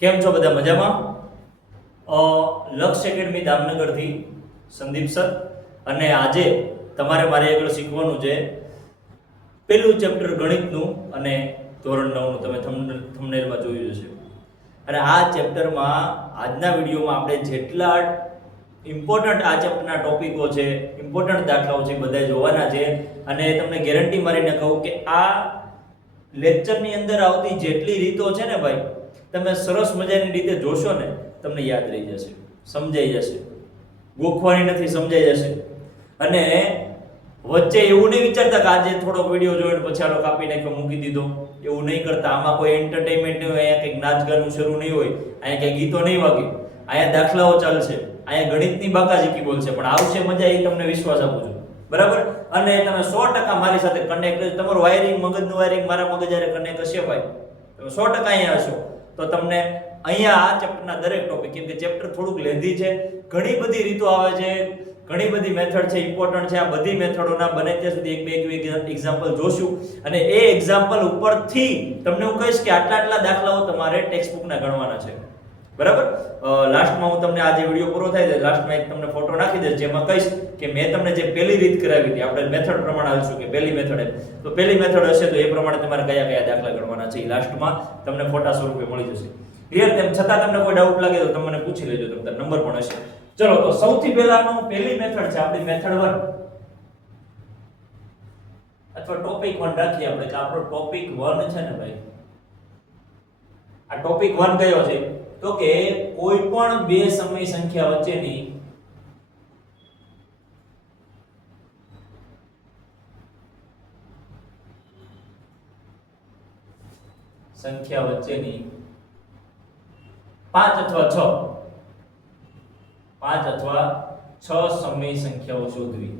કેમ છો બધા મજામાં? લક્ષ એકેડમી દામનગરથી સંદીપ સર અને આજે તમારે મારી આગળ શીખવાનું છે પહેલું ચેપ્ટર ગણિતનું અને ધોરણ 9નું. તમે થંબનેલમાં જોયું હશે. અને આ ચેપ્ટરમાં આજના વિડીયોમાં આપણે જેટલા ઇમ્પોર્ટન્ટ આ ચેપ્ટરના ટોપિકો છે, ઇમ્પોર્ટન્ટ દાખલાઓ છે, બધા જોવાના છે. અને તમને ગેરંટી મારીને કહું કે આ લેક્ચરની અંદર આવતી જેટલી રીતો છે ને ભાઈ, તમે સરસ મજાની રીતે જોશો ને તમને યાદ રહી જશે, સમજાઈ જશે. ગોખવાની નથી, સમજાઈ જશે. અને વચ્ચે એવું નહીં વિચારતા કે આજે થોડો વિડીયો જોઈને પછી આલો કાપી નાખ્યો, મૂકી દીધો. એવું નહીં કરતા. આમાં કોઈ એન્ટરટેનમેન્ટ નહીં હોય, અહીંયા કંઈક નાચ ગાનું શરૂ નહીં હોય, અહીંયા કંઈ ગીતો નહીં વાગે, અહીંયા દાખલાઓ ચાલશે, અહીંયા ગણિતની બાકાજીકી બોલશે. પણ આવશે મજા, એ તમને વિશ્વાસ આપું છું, બરાબર? અને તમે 100% મારી સાથે કનેક્ટ, તમારું વાયરિંગ, મગજનું વાયરિંગ મારા મગજ હારે કનેક્ટ હશે ભાઈ, તમે 100% અહીંયા હશો તો તમને અહીંયા આ ચેપ્ટરના દરેક ટોપિક, કેમ કે ચેપ્ટર થોડુંક લેન્ધી છે, ઘણી બધી રીતો આવે છે, ઘણી બધી મેથડ છે, ઇમ્પોર્ટન્ટ છે. આ બધી મેથડોના બને ત્યાં સુધી એક બે એક્ઝામ્પલ જોશું. અને એ એક્ઝામ્પલ ઉપરથી તમને હું કહીશ કે આટલા દાખલાઓ તમારે ટેક્સ્ટ બુકના ગણવાના છે, બરાબર? લાસ્ટમાં હું તમને આજે વિડીયો પૂરો થાય છે, લાસ્ટમાં એક તમને ફોટો નાખી દઈશ, જેમાં કહીશ કે મેં તમને જે પહેલી રીત કરાવી હતી, આપણે મેથડ પ્રમાણે હાલશું કે પહેલી મેથડ એમ, તો પહેલી મેથડ હશે તો એ પ્રમાણે તમારે કયા કયા દાખલા ગણવાના છે એ લાસ્ટમાં તમને ફોટા સ્વરૂપે મળી જશે. ક્લિયર? તેમ છતાં તમને કોઈ ડાઉટ લાગે તો તમે મને પૂછી લેજો, તમારો નંબર પણ હશે. ચલો, તો સૌથી પહેલાનો પહેલી મેથડ છે આપણી મેથડ 1 અથવા ટોપિક 1 રાખીએ આપણે કે આપણો ટોપિક 1 છે ને ભાઈ. આ ટોપિક 1 કયો છે? તો કે કોઈ પણ બે સમય સંખ્યા વચ્ચેની સંખ્યા વચ્ચેની 5 અથવા 6 સમય સંખ્યાઓ શોધવી.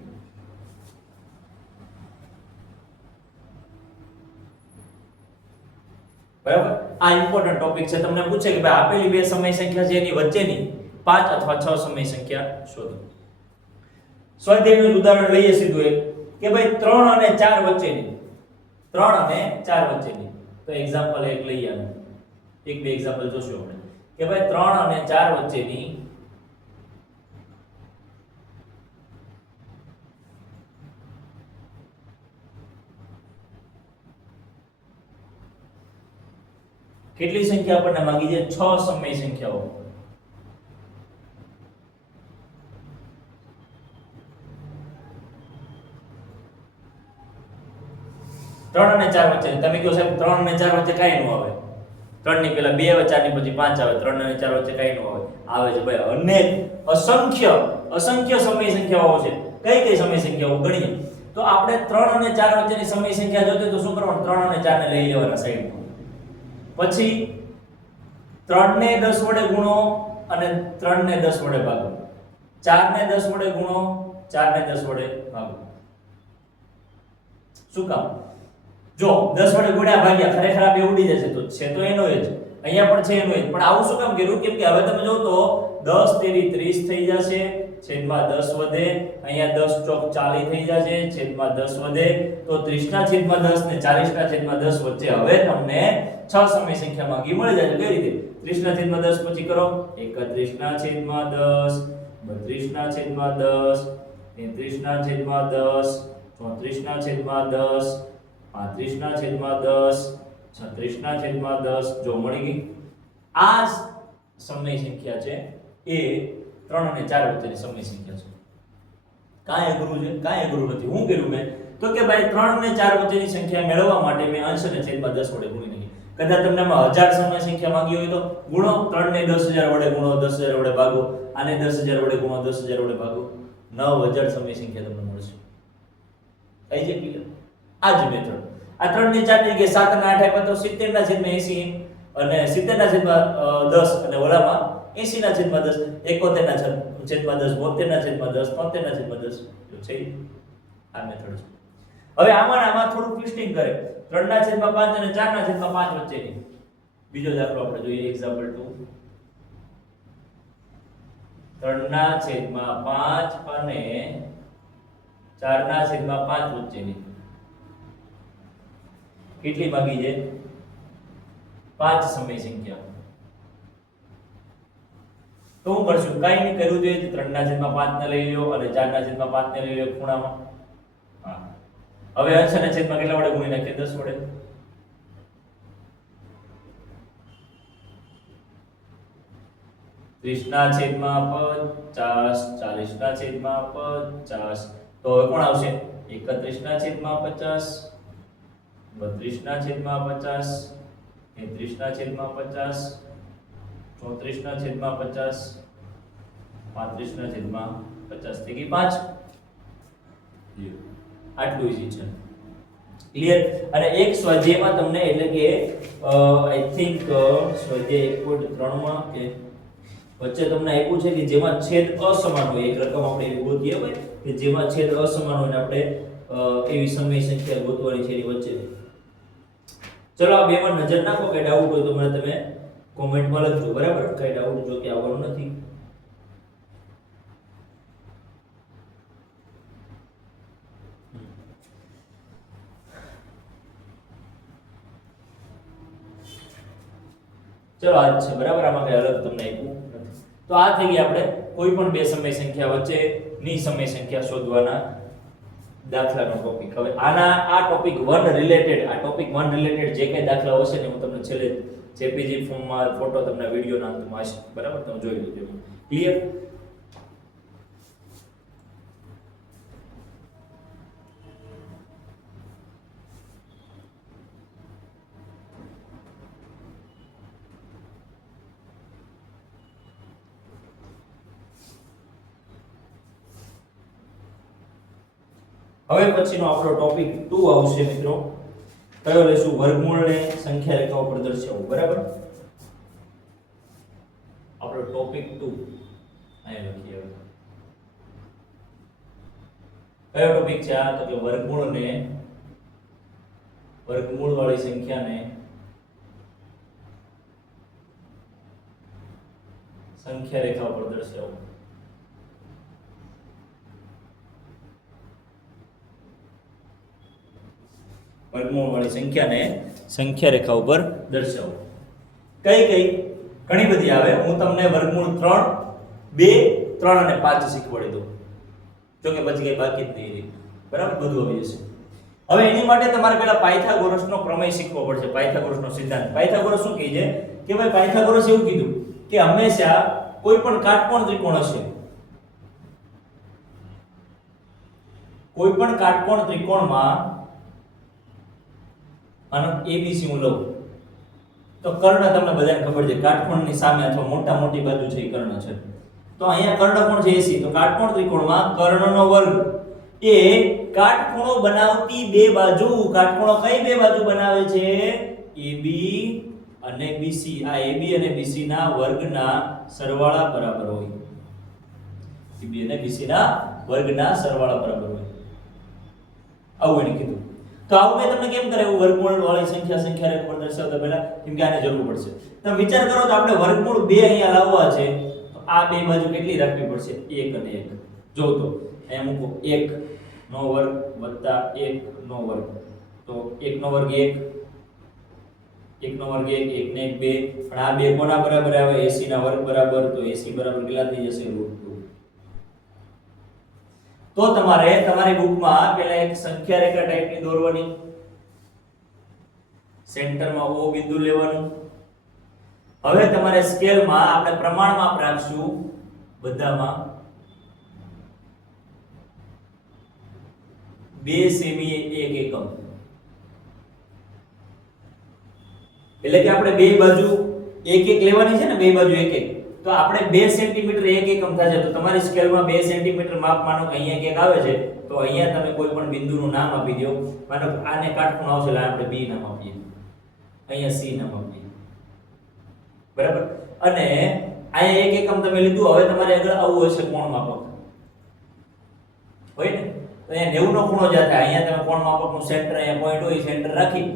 બરાબર? આ ઇમ્પોર્ટન્ટ ટોપિક છે. તમને પૂછે કે ભાઈ આપેલી બે સમય સંખ્યા છે એની વચ્ચેની 5 અથવા 6 સમય સંખ્યા શોધો. સ્વાધ્યાયનું ઉદાહરણ લઈએ સીધું એક કે ભાઈ 3 અને 4 વચ્ચેની, 3 અને 4 વચ્ચેની. તો એક્ઝામ્પલ એક લઈએ, એક બે એક્ઝામ્પલ જોશું આપણે કે ભાઈ 3 અને 4 વચ્ચેની કેટલી સંખ્યા આપણને માંગી છે? 6 સમય સંખ્યાઓ. ત્રણ અને 4 વચ્ચે તમે કહો સાહેબ 3 અને 4 વચ્ચે કાઈ ન આવે. 3 ની પહેલા 2 આવે, 4 ની પછી 5 આવે. 3 અને 4 વચ્ચે કાઈ ન આવે. આવે છે ભાઈ અનેક અસંખ્ય સમય સંખ્યાઓ છે. કઈ સમય સંખ્યાઓ ગણીએ તો આપણે 3 અને 4 વચ્ચેની સમય સંખ્યા જોતે તો શું કરવાનું? 3 અને 4 ને લઈ લેવાના સાઈડમાં. પછી 3 ને 10 વડે ગુણો અને 3 ને 10 વડે ભાગો. 4 ને 10 વડે ગુણો, 4 ને 10 વડે ભાગો. શું કામ? જો 10 વડે ગુણ્યા ભાગ્યા ખરેખર આ બે ઉડી જશે તો છે તો એનો જ, અહીંયા પણ છે એનો જ. પણ આવું શું કામ કર્યું? કેમ કે હવે તમે જો તો 10 તેરી 30 થઈ જશે, છેદમાં 10 વધે, અહીંયા 10 ચોક 40 થઈ જશે, છેદમાં 10 વધે. તો 30 ના છેદમાં 10 ને 40 ના છેદમાં 10 વચ્ચે હવે તમને 6 સમય સંખ્યા માંગી મળી જાય. કઈ રીતે? 30 ના છેદમાં 10 પછી કરો 31 ના છેદમાં 10, 32 ના છેદમાં 10, 33 ના છેદમાં 10, 34 ના છેદમાં 10, 35 ના છેદમાં 10, 36 ના છેદમાં 10. જો મળી ગઈ. આ સમય સંખ્યા છે એ 3 અને 4 વચ્ચેની સમય સંખ્યા છે. કાંઈ અઘરું છે? કાંઈ અઘરું નથી. હું કર્યું મેં તો કે ભાઈ 3 અને 4 વચ્ચેની સંખ્યા મેળવવા માટે મેં અંશ અને છેદમાં 10 વડે ગુણી નાખી. કદાચ તમને આમાં 1000 સમય સંખ્યા માંગી હોય તો ગુણો, 3 ને 10000 વડે ગુણો, 10000 વડે ભાગો, આને 10000 વડે ગુણો, 10000 વડે ભાગો, 9000 સમય સંખ્યા તમને મળશે. થઈ જાય ક્લિયર? આ જ મેથડ. આ 3 ને 4 ની જગ્યાએ 7 અને 8 આપ્યા તો 70 ના છેદમાં 80 અને 70 ના છેદમાં 10 અને ઓલામાં 80 ના છેદમાં 10, 71 ના છેદમાં 10, 72 ના છેદમાં 10, 73 ના છેદમાં 10. જો છે આ મેથડ છે. હવે આમાં થોડું ટ્વિસ્ટિંગ કરે. 3 ના છેદમાં 5 અને 4 ના છેદમાં 5 વચ્ચેની બીજો દાખલો આપણે જોઈએ. એક્ઝામ્પલ 2 3 ના છેદમાં 5 અને 4 ના છેદમાં 5 વચ્ચેની કેટલી માંગી છે? 5 સમય સંખ્યા. તો હું કરશું કાઈ નહીં કર્યું જોઈએ 3/5 ને લઈ લ્યો અને 4/5 ને લઈ લ્યો ખૂણામાં. હા હવે અંશ અને છેદમાં કેટલા વડે ગુણી નાખીએ 10 વડે. ત્રીસના છેદમાં 50 40ના છેદમાં 50 તો હવે કોણ આવશે 31ના છેદમાં 50 32ના છેદમાં 50 33ના છેદમાં 50 34ના છેદમાં 50 35ના છેદમાં 50 થઈ ગઈ 5. આટલું ઈઝી છે ક્લિયર. અને એક સ્વાધ્યાયમાં તમને એટલે કે આઈ થિંક સ્વાધ્યાય 1.3 માં કે વચ્ચે તમને આપ્યું છે કે જેમાં છેદ અસમાન હોય એક રકમ આપણે એવી ગોતીએ હોય કે જેમાં છેદ અસમાન હોય ને આપણે એવી સમય સંખ્યા ગોતવાની છે એની વચ્ચે. ચલો આ બેમાં નજર નાખો કે ડાઉટ હોય તો મને તમે કોમેન્ટમાં લખજો બરાબર. કઈ ડાઉટ જો કે આવવાનું નથી. ચલો આ છે બરાબર. આમાં કઈ અલગ તમને આપ્યું નથી. તો આ થઈ ગઈ આપણે કોઈ પણ બે સમય સંખ્યા વચ્ચેની સમય સંખ્યા શોધવાના દાખલાનો ટોપિક. હવે આ ટોપિક 1 રિલેટેડ જે કઈ દાખલા હશે ને હું તમને છેલ્લે જેપીજી ફોર્મમાં ફોટો તમને વિડિયોના અંતમાં હશે બરાબર. તમે જોઈ લેજો. ક્લિયર. હવે પછીનો આપણો ટોપિક 2 આવશે મિત્રો. કયો લેશું? વર્ગમૂળને સંખ્યા રેખાઓ પર દર્શાવવું બરાબર. આપણો ટોપિક 2 અહીં લખીએ. કયો ટોપિક છે આ? તો કે વર્ગમૂળ વાળી સંખ્યાને સંખ્યા રેખાઓ પર દર્શાવવું. વર્ગમૂળ વાળી સંખ્યાને સંખ્યા રેખા ઉપર દર્શાવો. કઈ ઘણી બધી આવે. હું તમને વર્ગમૂળ 3, 2, 3 અને 5 શીખવાડી દઉં. જો કે પછી કઈ બાકી જ નહીં બરાબર. બધું આવી જશે. હવે એની માટે તમારે પહેલા પાયથાગોરસનો પ્રમેય શીખવો પડશે. પાયથાગોરસનો સિદ્ધાંત. પાયથાગોરસ શું કહે છે કે ભાઈ પાયથાગોરસ એવું કીધું કે હંમેશા કોઈ પણ કાટકોણ ત્રિકોણ હશે, કોઈ પણ કાટકોણ ત્રિકોણમાં અને ABC હું લઉં તો કર્ણ તમને બધાને ખબર છે કાટકોણની સામે અથવા મોટી બાજુ છે એ કર્ણ છે. તો અહીંયા કર્ણ કોણ છે AC. તો કાટકોણ ત્રિકોણમાં કર્ણનો વર્ગ એ કાટખૂણો બનાવતી બે બાજુ. કાટખૂણો કઈ બે બાજુ બનાવે છે? AB અને BC. આ AB અને BC ના વર્ગના સરવાળા બરાબર હોય. AB અને BC ના વર્ગના સરવાળા બરાબર હોય. આવું એને કીધું. તો આવું મેં તમને કેમ કરાવ્યું? વર્ગમૂળ વાળી સંખ્યા રેખા પર દર્શાવતા પહેલા કેમ કે આને જરૂર પડશે. તમે વિચાર કરો તો આપણે વર્ગમૂળ 2 અહીંયા લાવવા છે તો આ બે બાજુ કેટલી રાખવી પડશે? 1 અને 1. જો તો અહીંયા મૂકો 1 નો વર્ગ વત્તા 1 નો વર્ગ. તો 1 નો વર્ગ 1, 1 નો વર્ગ 1, 1 ને 1 2. પણ આ બે કોના બરાબર આવે? AC ના વર્ગ બરાબર. તો AC બરાબર કેટલા થઈ જશે? √2. તો તમારે તમારી બુકમાં પહેલા એક સંખ્યા રેખા ટાઈપની દોરવાની, સેન્ટરમાં O બિંદુ લેવાનું. હવે તમારે સ્કેલમાં આપણે પ્રમાણમાં રાખશું બધામાં 2 સેમી 1 એકમ. એટલે કે આપણે બે બાજુ 1 1 લેવાની છે ને, બે બાજુ 1 1. તો આપણે 2 સેન્ટીમીટર 1 એકમ થશે. તો તમારી સ્કેલમાં 2 સેન્ટીમીટર માપ માનો કે અહીંયા એક આવે છે તો અહીંયા તમે કોઈ પણ બિંદુનું નામ આપી દો. માનો આને કાટખૂણો આવશે એટલે આપણે B નામ આપીએ, અહીંયા C નામ આપીએ બરાબર. અને અહીંયા 1 એકમ તમે લીધું. હવે તમારે આગળ આવું હશે કોણ માપક હોય ને, તો અહીંયા 90 નો ખૂણો જ્યાં થાય અહીંયા તમે કોણ માપકનું સેન્ટર અહીંયા પોઈન્ટ હોય સેન્ટર રાખી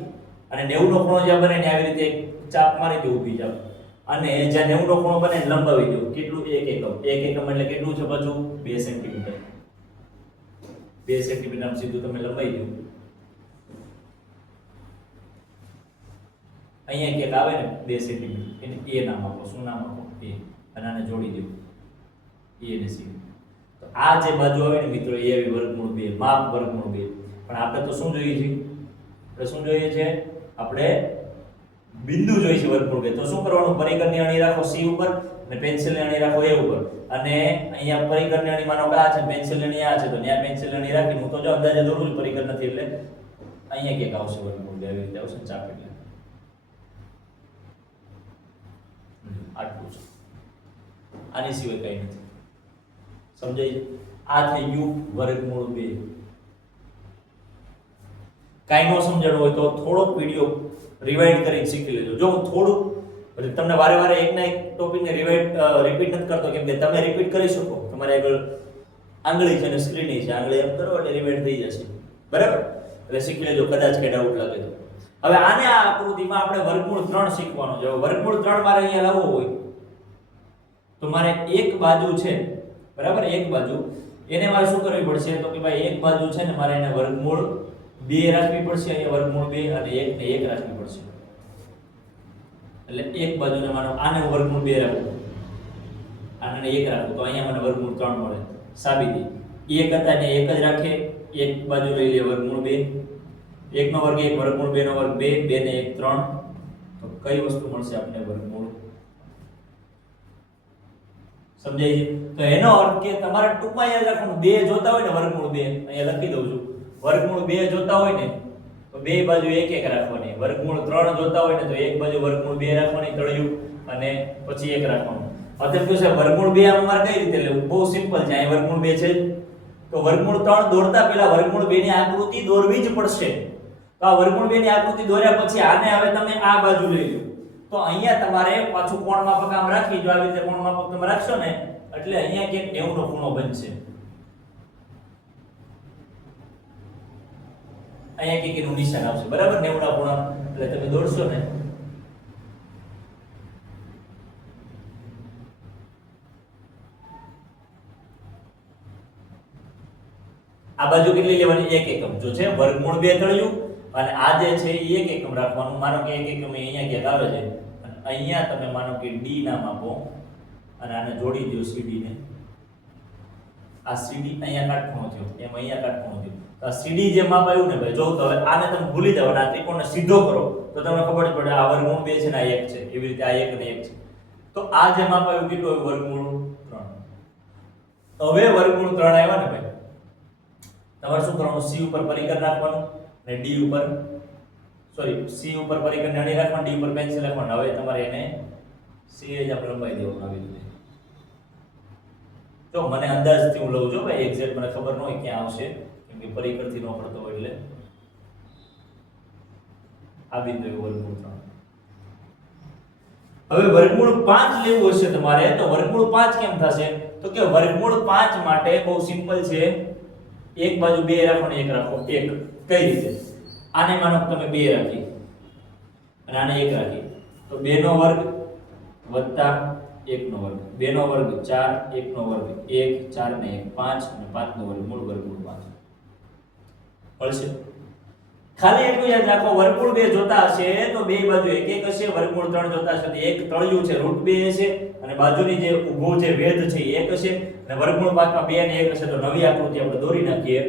અને 90 નો ખૂણો જ્યાં બને ને આવી રીતે એક ચાપ મારી દો ઊભી ચાપ. અને જ્યાં 90 નો ખૂણો બને લંબાવી દો. કેટલું? 1 એકમ. 1 એકમ એટલે કેટલું છે પાછું? 2 સેન્ટીમીટર. 2 સેન્ટીમીટર સીધું તમે લંબાઈ દો. અહીંયા એક આવે ને 2 સેન્ટીમીટર એને A નામ આપો. શું નામ આપો? A. અને આને જોડી દો એ અને સી. તો આ જે બાજુ આવે ને મિત્રો એ આવી વર્ગમૂળ 2 માપ વર્ગમૂળ 2. પણ આપણે તો શું જોઈએ છે? આપણે શું જોઈએ છે? આપણે બિંદુ જોઈએ છે વર્ગમૂળ 2. તો શું કરવાનું? પરિકરની અણી રાખો C ઉપર અને પેન્સિલની અણી રાખો A ઉપર. અને અહીંયા પરિકરની અણી માનો કે આ છે, પેન્સિલની અણી આ છે, તો ત્યાં પેન્સિલની અણી રાખીને હું તો જો અંદાજે દોરું છું, પરિકર નથી એટલે અહીંયા ક્યાંક આવશે વર્ગમૂળ 2 આવી રીતે આવશે ચાપ એટલે આટલું છે. આની સિવાય કંઈ નથી. સમજાય છે? આ થઈ ગયું વર્ગમૂળ 2. કાંઈ ન સમજણ હોય તો થોડોક વિડિયો રિવાઇન્ડ કરીને શીખી લેજો. જો હું થોડું તમને વારે વારે એકના એક ટોપિકને રિપીટ નથી કરતો, કેમ કે તમે રિપીટ કરી શકો. તમારે આગળ આંગળી છે ને સ્ક્રીન છે, આંગળી એમ કરો એટલે રિવાઇન્ડ થઈ જશે. બરાબર? એટલે શીખી લેજો કદાચ કે ડાઉટ લાગે તો. હવે આને આ આકૃતિમાં આપણે વર્ગમૂળ 3 શીખવાનું છે. વર્ગમૂળ 3 મારે અહીંયા લાવવો હોય તો મારે એક બાજુ છે, બરાબર, એક બાજુ એને મારે શું કરવી પડશે? તો કે ભાઈ એક બાજુ છે ને મારે એને વર્ગમૂળ 2 રાખવી પડશે, અહીંયા વર્ગમૂળ 2 અને 1 ને 1 રાખવી પડશે. એટલે એક બાજુને માનો આને વર્ગમૂળ 2 રાખું, આને 1 રાખું, તો અહીંયા મને વર્ગમૂળ 3 મળે. સાબિતી 1 હતા ને 1 જ રાખે, એક બાજુ લઈ લે વર્ગમૂળ 2, 1 નો વર્ગ 1, વર્ગમૂળ 2 નો વર્ગ 2, 2 ને 1 3. તો કઈ વસ્તુ મળશે આપણે? વર્ગમૂળ. સમજાય છે? તો એનો અર્થ કે તમારે ટૂંકમાં યાદ રાખવાનું, 2 જોતા હોય ને વર્ગમૂળ 2 અહીંયા લખી દઉં છું. વર્ગમૂળ 2 જોતા હોય ને તો બે બાજુ 1 1 રાખવાની. વર્ગમૂળ 3 જોતા હોય ને તો એક બાજુ વર્ગમૂળ 2 રાખવાની તળિયું અને પછી 1 રાખવાનું. અત્યારે શું છે વર્ગમૂળ 2 આમાં મારે કઈ રીતે લેવું? બહુ સિમ્પલ છે. અહીં વર્ગમૂળ 2 છે તો વર્ગમૂળ 3 દોરતા પહેલા વર્ગમૂળ 2 ની આકૃતિ દોરવી જ પડશે. તો આ વર્ગમૂળ 2 ની આકૃતિ દોર્યા પછી આને હવે તમે આ બાજુ લઈ લો. તો અહીંયા તમારે પાછું કોણ માપક આમ રાખી, જો આવી રીતે કોણ માપક તમે રાખશો ને એટલે અહીંયા ક્યાંક 90 નો ખૂણો બનશે. અહીંયા ક્યાંક એનું નિશાન આવશે, બરાબર, 90 ના ખૂણા. એટલે તમે દોરશો ને આ બાજુ કેટલી લેવાની? 1 એકમ. જો છે વર્ગમૂળ 2 તળિયું અને આ જે છે એ 1 એકમ રાખવાનું. માનો કે 1 એકમ અહીંયા ક્યાંક આવે છે અને અહીંયા તમે માનો કે D નામ આપો અને આને જોડી દો CD ને. આ CD અહીંયા કાટખૂણો થયો, એમ અહીંયા કાટખૂણો થયો. તો આ CD જે માપ આવ્યું ને ભાઈ, જો તો હવે આને તમે ભૂલી જાવ અને આ ત્રિકોણને સીધો કરો તો તમને ખબર જ પડે આ વર્ગમૂળ 2 છે ને આ 1 છે. એવી રીતે આ 1 ને 1 છે. તો આ જે માપ આવ્યું કેટલું? વર્ગમૂળ 3. હવે વર્ગમૂળ 3 આવ્યા ને ભાઈ, તમારે શું કરવાનું? C ઉપર પરિકર રાખવાનું અને D ઉપર C ઉપર પરિકરની અણી રાખવાની, D ઉપર પેન્સિલ રાખવાનું. હવે તમારે એને C જ આપણે લંબાઈ દેવાનું આવી રીતે. જો મને અંદાજથી હું લઉં છું ભાઈ, એક્ઝેક્ટ મને ખબર ન હોય ક્યાં આવશે, કેમ કે પરિકરથી ન પડતો હોય. એટલે આ બિંદુ વર્ગમૂળ 3. હવે વર્ગમૂળ 5 લેવું હશે તમારે તો વર્ગમૂળ 5 કેમ થશે? તો કે વર્ગમૂળ 5 માટે બહુ સિમ્પલ છે. એક બાજુ 2 રાખવાની, 1 રાખો. 1 કઈ રીતે? આને માનો તમે 2 રાખી અને આને 1 રાખી તો 2 નો વર્ગ વત્તા 1 નો વર્ગ, 2 નો વર્ગ 4, 1 નો વર્ગ 1, 4 ને 1 5 અને 5 નો વર્ગ મૂળ વર્ગમૂળ 5 મળશે. ખાલી એટલું યાદ રાખો, વર્ગમૂળ 2 જોતા હશે તો બે બાજુ 1 1 હશે, વર્ગમૂળ 3 જોતા હશે તો એક તળિયું છે √2 હશે અને બાજુની જે ઊભો જે વેધ છે એ 1 હશે અને વર્ગમૂળ 5 માં 2 અને 1 હશે. તો નવી આકૃતિ આપણે દોરી નાખીએ.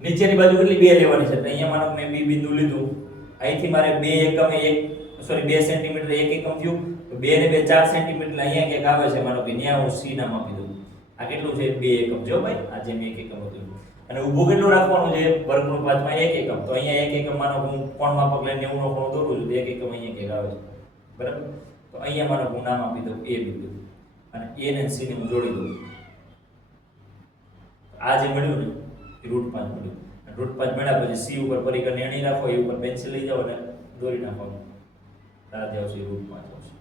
નીચેની બાજુ કેટલી 2 લેવાની છે? તો અહીંયા માનો મેં B બિંદુ લીધું, અહીંથી મારે 2 એકમ 2 સેન્ટીમીટર 1 એકમ થયું તો 2 ને 2 4 સેન્ટીમીટર અહીંયા ક્યાંક આવે છે. માનો કે ત્યાં હું C નામ આપી દઉં. આ કેટલું છે? 2 એકમ. જો ભાઈ આ જેમ 1 એકમ હતું અને ઊભું કેટલું રાખવાનું છે? વર્ગમૂળ 5 માં 1 એકમ. તો અહીંયા 1 એકમ માનો હું કોણ માપક લઈને 90 નો ખૂણો દોરું છું તો 1 એકમ અહીંયા ક્યાંક આવે છે, બરાબર. તો અહીંયા માનો હું નામ આપી દઉં A બિંદુ અને A ને C ને હું જોડી દઉં. આ જે મળ્યું ને એ √5 મળ્યું. √5 મળ્યા પછી C ઉપર પરિકરની અણી રાખો, એ ઉપર પેન્સિલ લઈ જાઓ અને દોરી નાખવાનું. રાતે આવશે √5 આવશે.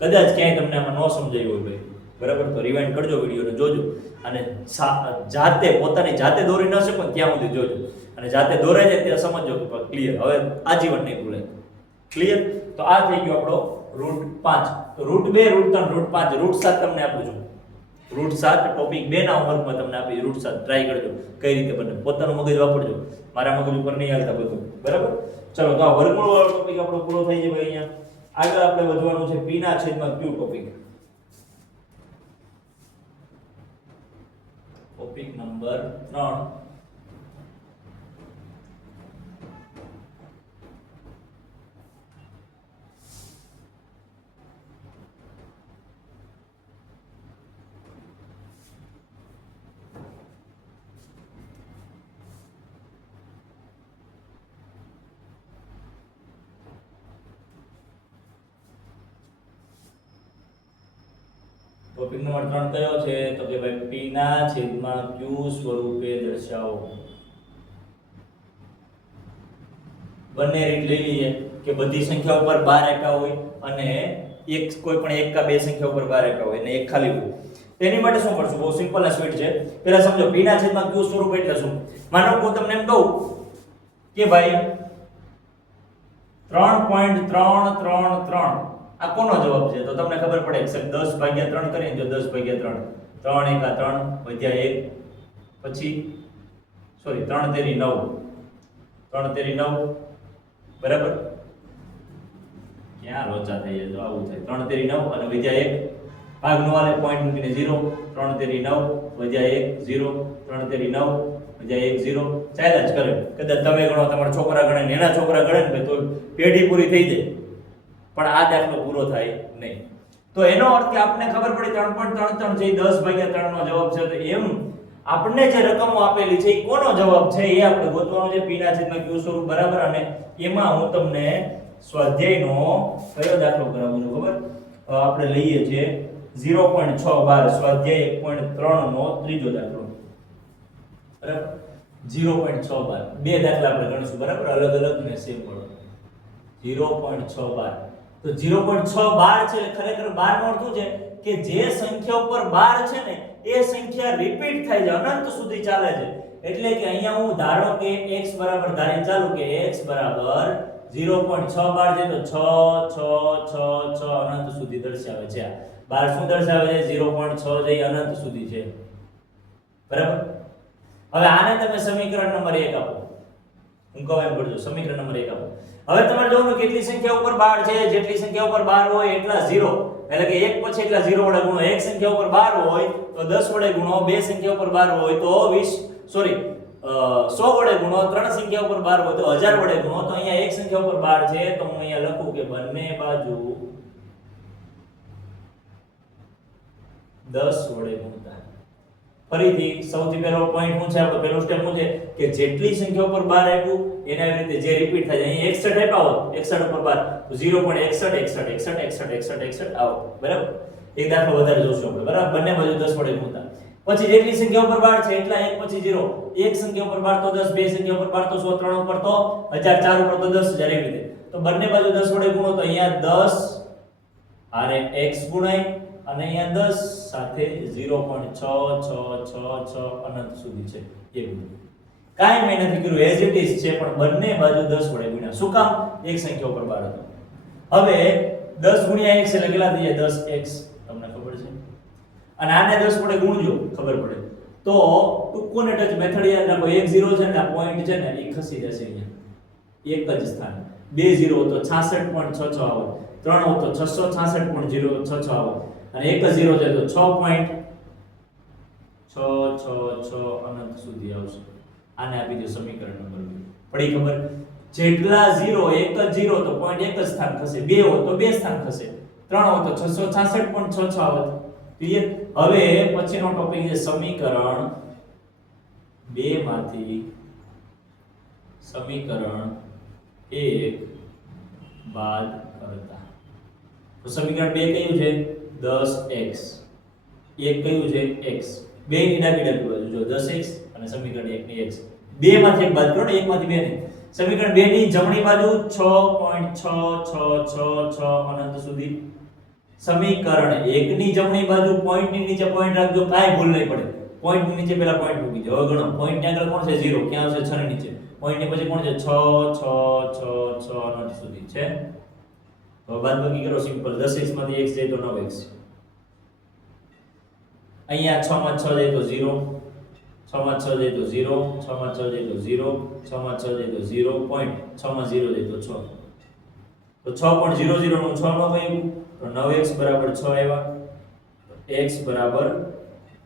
કદાચ ક્યાંય તમને આમાં ન સમજાયું હોય ભાઈ, બરાબર, તો રિવાઇન્ડ કરજો વિડીયોને, જોજો અને જાતે પોતાની જાતે દોરી ન શકો ત્યાં સુધી જોજો અને જાતે દોરાય જાય ત્યાં સમજો કે ક્લિયર. હવે આજીવન નહીં ભૂલાય. ક્લિયર? તો આ થઈ ગયો આપણો √5. તો √2, √3, √5, √7 તમને આપું છું. √7 ટોપિક 2 ના હોમવર્કમાં તમને આપી. √7 ટ્રાય કરજો કઈ રીતે બને, પોતાનું મગજ વાપરજો, મારા મગજ ઉપર નહીં હાલતા બધું, બરાબર. ચલો, તો આ વર્ગમૂળ વાળો ટોપિક આપણો પૂરો થઈ જાય ભાઈ. અહીંયા આગળ આપણે વધવાનું છે p ના છેદમાં q topic. Topic number 3. Topic number 3 કયો છે તો કે ભાઈ p ના છેદમાં q સ્વરૂપે દર્શાવો. બંને રીત લઈ લઈએ કે બધી સંખ્યા ઉપર 12 એકા હોય અને એક કોઈ પણ એક કા બે સંખ્યા ઉપર 12 એકા હોય અને એક ખાલી હોય. તેની માટે શું કરશું? બહુ સિમ્પલ અને સ્વીટ છે. પહેલા સમજો p ના છેદમાં q સ્વરૂપ એટલે શું. માનો હું તમને એમ કહું કે ભાઈ 3.333 આ કોનો જવાબ છે તો તમને ખબર પડે કે 10/3 કરીને જો 10/3 3 એકા 3 વધ્યા 1 પછી સોરી 3 તેરી 9 3 તેરી 9 બરાબર ક્યાં લોચા થઈ જાય જો આવું થાય 3 તેરી 9 અને વધ્યા 1 ભાગ નો વાલે પોઈન્ટ મૂકીને 0 3 તેરી 9 વધ્યા 1 0 3 તેરી 9 વધ્યા 1 0 ચાલ્યા જ કરે. કદાચ તમે ગણો તમારા છોકરા ગણે ને એના છોકરા ગણે ને તો પેઢી પૂરી થઈ જાય પણ આ દાખલો પૂરો થાય નહીં. તો એનો અર્થ કે આપણને ખબર પડી 3.33 જે 10/3 નો જવાબ છે તો એમ આપણને જે રકમો આપેલી છે એ કોનો જવાબ છે એ આપણે ગોતવાનો છે p ના છેદમાં q સ્વરૂપ બરાબર. અને એમાં હું તમને સ્વાધ્યાયનો કયો દાખલો કરાવું છું ખબર? આપણે લઈએ છીએ 0.612 સ્વાધ્યાય 1.3 નો ત્રીજો દાખલો બરાબર. 0.612 બે દાખલા આપણે ગણીશું બરાબર અલગ અલગ ને સેમ પડો 0.612 તો 0.612 છે ખરેખર 12 નો અર્થ શું છે કે જે સંખ્યા ઉપર 12 છે ને એ સંખ્યા રિપીટ થાય છે અનંત સુધી ચાલે છે. એટલે કે અહીંયા હું ધારો કે x બરાબર ધારી ચાલુ કે x બરાબર 0.612 છે તો 6 6 6 6 અનંત સુધી દર્શાવે છે. 12 શું દર્શાવે છે 0.6 જે અનંત સુધી છે બરાબર. હવે આને તમે સમીકરણ નંબર 1 આપો. હું કહું એમ કરજો સમીકરણ નંબર 1 આપો. હવે તમારે જોવાનું કેટલી સંખ્યા ઉપર 12 છે જેટલી સંખ્યા ઉપર 12 હોય એટલા 0 એટલે કે એક પછી એટલા 0 વડે ગુણો. એક સંખ્યા ઉપર 12 હોય તો 10 વડે ગુણો. બે સંખ્યા ઉપર 12 હોય તો 100 વડે ગુણો. ત્રણ સંખ્યા ઉપર 12 હોય તો 1000 વડે ગુણો. તો અહીંયા એક સંખ્યા ઉપર 12 છે તો હું અહીંયા લખું કે બંને બાજુ 10 વડે ગુણતા. ફરીથી સૌથી પહેલો પોઈન્ટ શું છે આપણો પહેલો સ્ટેપ શું છે કે જેટલી સંખ્યા ઉપર 12 આપ્યું એના રીતે જે રિપીટ થાય અહીં 61 આપ્યા હોત 61 ઉપર 12 તો 0.61 61 61 61 61 61 આવો બરાબર. એક દાખલો વધારે જોશું આપણે બરાબર. બંને બાજુ 10 વડે ગુણતા. પછી જેટલી સંખ્યા ઉપર 12 છે એટલા એક પછી 0. એક સંખ્યા ઉપર 12 તો 10, બે સંખ્યા ઉપર 12 તો 100, ત્રણ ઉપર તો 1000, ચાર ઉપર તો 10000 એવી રીતે. તો બંને બાજુ 10 વડે ગુણો તો અહીંયા 10 આને x ગુણાય અને અહીંયા 10 સાથે 0.666 અનંત સુધી છે એવું. કાઈ મેં નથી કર્યું એઝ ઇટ ઇઝ છે પણ બંને બાજુ 10 વડે ગુણ્યા. શું કામ? એક સંખ્યા ઉપર 12 હતો. હવે 10 ગુણ્યા x એટલે કેટલા થઈ જાય 10x તમને ખબર છે. અને આને 10 વડે ગુણજો ખબર પડે તો ટૂંકો ને ટચ મેથડ યાદ રાખો. 1 0 છે ને આ પોઈન્ટ છે ને એ ખસી જશે અહીંયા એક જ સ્થાન. 2 0 તો 66.66 આવે. 3 હોય તો 666.066 આવે. અને એક જ 0 છે તો 6.666 અનંત સુધી આવશે. આને આપી દો સમીકરણ નંબર 2. પડી ખબર? જેટલા 0 એક જ 0 તો પોઈન્ટ એક જ સ્થાન ખસે. 2 હોય તો 2 સ્થાન ખસે. 3 હોય તો 666.66 આવે. ક્લિયર? હવે પછીનો ટોપિક છે સમીકરણ 2 માંથી સમીકરણ 1 બાદ કરતા. તો સમીકરણ 2 કયું છે 10x. એક કયું છે x. બે ની ડાબી બાજુ જો 10x અને સમીકરણ 1 ની x. બે માંથી એક બાદ કરો ને એક માંથી બે નહીં. સમીકરણ 2 ની જમણી બાજુ 6.6666 અનંત સુધી. સમીકરણ 1 ની જમણી બાજુ પોઈન્ટ ની નીચે પોઈન્ટ રાખજો કાઈ ભૂલ નહીં પડે. પોઈન્ટ ની નીચે પહેલા પોઈન્ટ મૂકી દો. હવે ગણો પોઈન્ટ ની આગળ કોણ છે 0 ક્યાં આવશે 6 ની નીચે. પોઈન્ટ ની પછી કોણ છે 6 6 6 6 અનંત સુધી છે. હવે બાદબાકી કરો સિમ્પલ. 10x માંથી x જાય તો 9x. અહીંયા 6 માં 6 જાય તો 0, 6 માં 6 જાય તો 0, 6 માં 6 જાય તો 0, 6 માં 6 જાય તો 0 પોઈન્ટ, 6 માં 0 જાય તો 6. તો 6.00 નું 6 નો ગયું તો 9x બરાબર 6 આવ્યા, x બરાબર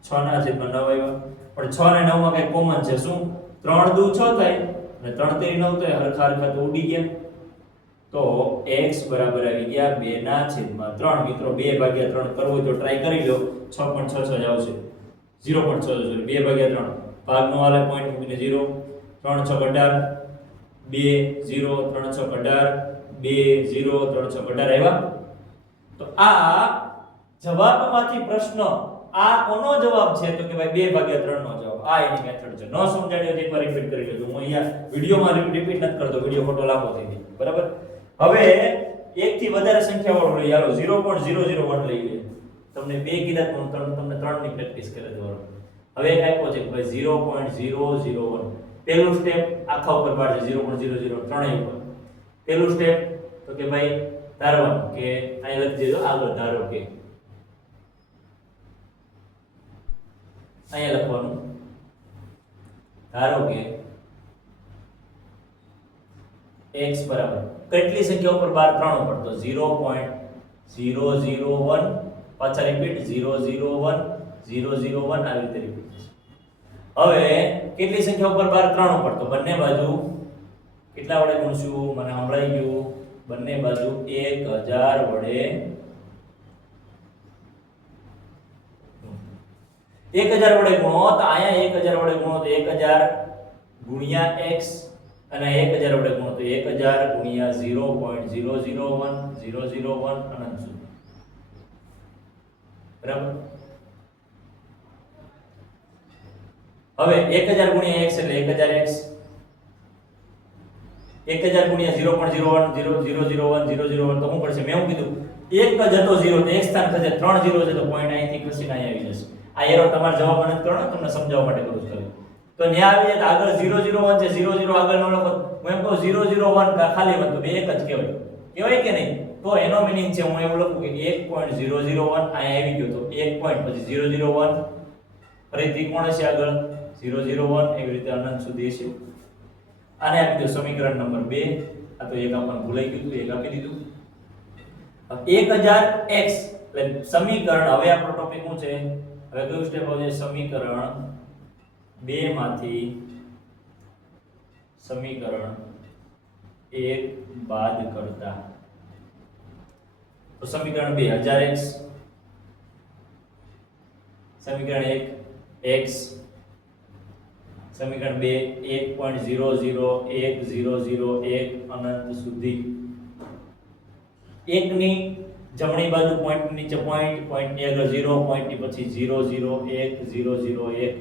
6 ના છેદમાં 9 આવ્યા. પણ 6 ને 9 માં કઈ કોમન છે શું? 3 દુ 6 થાય અને 3 તેરી 9 થાય, હરખા હરખા તો ઉડી ગયા. તો x બરાબર આવી ગયા 2 ના છેદમાં 3. મિત્રો 2/3 કરવો હોય તો ટ્રાય કરી લો. 6.66 જ આવશે. 0.66 2/3 ભાગનો હાલે પોઈન્ટ મૂકીને 0 3 6 18 2 0 3 6 18 2 0 3 6 18 આવ્યા. તો આ જવાબમાંથી પ્રશ્ન આ કોનો જવાબ છે? તો કે ભાઈ 2/3 નો જવાબ. આ એની મેથડ છે. ન સમજાણ્યો તો એકવાર રિપીટ કરી લેજો. હું અહીંયા વિડિયોમાં રિપીટ નથી કરતો, વિડિયો ફોટો લાંબો થઈ ગયો. બરાબર. હવે એક થી વધારે સંખ્યા વાળો લઈ આલો. 0.001 લઈ લે. તમને બે કીધા તો તમને 3 ની પ્રેક્ટિસ કરે દેવાનો. હવે એક આપ્યો છે કે ભાઈ 0.001. પહેલું સ્ટેપ આખા ઉપર પાડજે 0.00 ત્રણેય ઉપર. પહેલું સ્ટેપ તો કે ભાઈ ધારવાનું કે અહીં લખી દેજો આગળ ધારો કે અહીંયા લખવાનું ધારો કે x બરાબર કેટલી સંખ્યા ઉપર 12 3 ઉપર તો 0.001 પાછા રિપીટ 001 001 આવી રીતે રિપીટ થશે. હવે કેટલી સંખ્યા ઉપર 12 3 ઉપર તો બંને બાજુ કેટલા વડે ગુણશું? મને સંભળાઈ ગયું. બંને બાજુ 1000 વડે 1000 વડે ગુણો તો અહીંયા 1000 વડે ગુણો તો 1000 ગુણ્યા x અને 1000 વડે ગુણો તો 1000 ગુણ્યા 0.001 001 અનંત સુધી. બરાબર. હવે 1000 ગુણ્યા x એટલે 1000x 1000 ગુણ્યા 0.01 001 001 તો શું પડશે? મેં શું કીધું? એક જ હતો 0 તો એક સ્થાન ખસે 3 0 છે તો પોઈન્ટ અહીંથી ખસીને અહીં આવી જશે. આ એરો તમારે જવાબ અનંત કરો તમને સમજાવવા માટે કરું છું. તો ન્યા આવી જાય આગળ 001 છે 00 આગળ નો લખો. હું એમ કહું 001 ખાલી વસ્તુ બે એક જ કહેવાય. કહેવાય કે નહીં? તો એનો મીનિંગ છે હું એવું લખું કે 1.001 અહીં આવી ગયો તો 1 પોઈન્ટ પછી 001 ફરીથી કોણ છે આગળ 001 એવી રીતે અનંત સુધી છે. આને આપી દો સમીકરણ નંબર 2. આ તો એક આપણને ભૂલાઈ ગયું એક આપી દીધું. 1000x એટલે સમીકરણ. હવે આપણો ટોપિક શું છે? હવે કયું સ્ટેપ આવશે? સમીકરણ 2 માંથી સમીકરણ 1 બાદ કરતા. તો સમીકરણ 2 1000x સમીકરણ 1 x સમીકરણ 2 1.001 અનંત સુધી. 1 ની જમણી બાજુ પોઈન્ટ નીચે પોઈન્ટ પોઈન્ટ ની આગળ 0 પોઈન્ટ ની પછી 001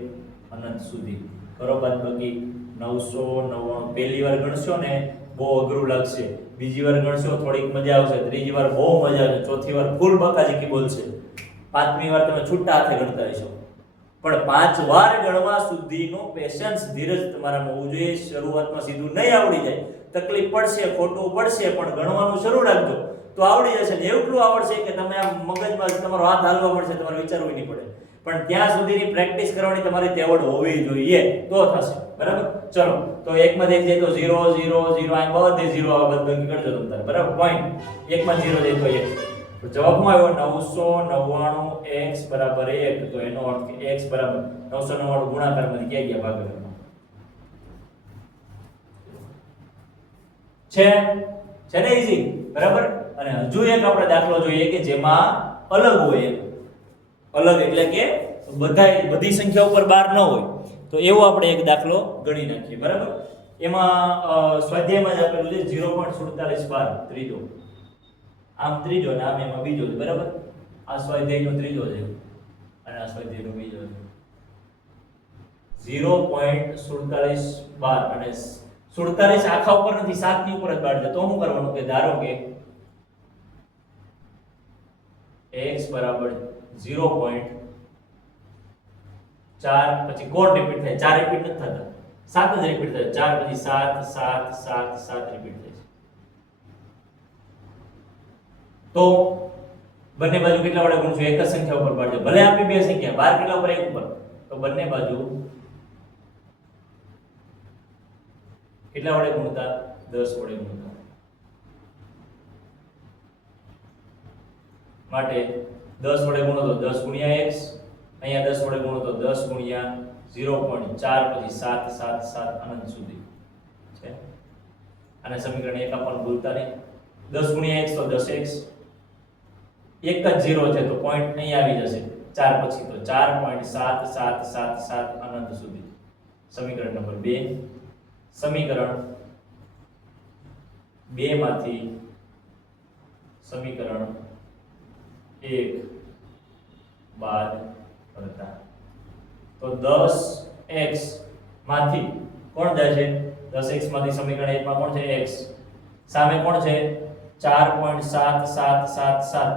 અનંત સુધી. કરો બાદબાકી 999. પહેલી વાર ગણશો ને બહુ અઘરું લાગશે, બીજી વાર ગણશો થોડીક મજા આવશે, ત્રીજી વાર બહુ મજા આવશે, ચોથી વાર ફૂલ બકાજીકી બોલશે, પાંચમી વાર તમે છૂટા હાથે ગણતા હશો. પણ 5 વાર ગણવા સુધીનો પેશન્સ ધીરજ તમારામાં હોવું જોઈએ. શરૂઆતમાં સીધું નહીં આવડી જાય, તકલીફ પડશે, ખોટું પડશે, પણ ગણવાનું શરૂ રાખજો તો આવડી જશે. ને એટલું આવડશે કે તમે આ મગજમાં તમારો હાથ હાલવા મળશે, તમારે વિચારવું નહીં પડે. પણ ત્યાં સુધીની પ્રેક્ટિસ કરવાની તમારી તેવડ હોવી જોઈએ તો થશે. બરાબર. ચલો તો એકમાં એક જાય તો 0 0 0 આ બધે 0 આવે, બધું કરજો તમે તારે. બરાબર. પોઈન્ટ એકમાં 0 જાય તો 1. તો જવાબમાં આવ્યો 999 x બરાબર 1. તો એનો અર્થ કે x બરાબર 999 ગુણાકારમાંથી ક્યાં ગયા ભાગાકારમાં છે ને ઈઝી. બરાબર. અને હજુ એક આપણે દાખલો જોઈએ કે જેમાં અલગ હોય. અલગ એટલે કે બધી સંખ્યા ઉપર 12 ન હોય તો એવો આપણે એક દાખલો ગણી નાખીએ. બરાબર. એમાં સ્વાધ્યાયમાં જ આપેલું છે 0.47 ત્રીજો, આમ ત્રીજો ને આમ એમાં બીજો છે. બરાબર. આ સ્વાધ્યાયનો ત્રીજો છે અને આ સ્વાધ્યાયનો બીજો છે. 0.47 અને 47 આખા ઉપર નથી, 7 ની ઉપર જ 12 છે. તો શું કરવાનું કે ધારો કે x બરાબર 0.4 પછી કોણ રિપીટ થાય? 4 રિપીટ નથી થતા, 7 જ રિપીટ થાય. 4 પછી 7 7 7 7 રિપીટ થાય છે. તો બંને બાજુ કેટલા વડે ગુણશું? એક જ સંખ્યા ઉપર પાડજો. ભલે આપી બે સંખ્યા 12 કેટલા ઉપર? 1 ઉપર. તો બંને બાજુ કેટલા વડે ગુણતા? 10 વડે ગુણતા. માટે 10 વડે ગુણો તો 10 ગુણ્યા x, અહીંયા 10 વડે ગુણો તો 10 ગુણ્યા 0.4 પછી 7 7 7 અનંત સુધી છે. અને સમીકરણ 1 આપવાનું ભૂલતા નહીં. 10 ગુણ્યા x તો 10x, એક જ 0 છે તો પોઈન્ટ અહીં આવી જશે 4 પછી તો 4.7777 અનંત સુધી. સમીકરણ નંબર 2. સમીકરણ 2 માંથી સમીકરણ 1 બાદ કરતા તો 10x માંથી કોણ જાય છે? 10x માંથી સમીકરણ 1 માં કોણ છે? x. સામે કોણ છે? 4.7777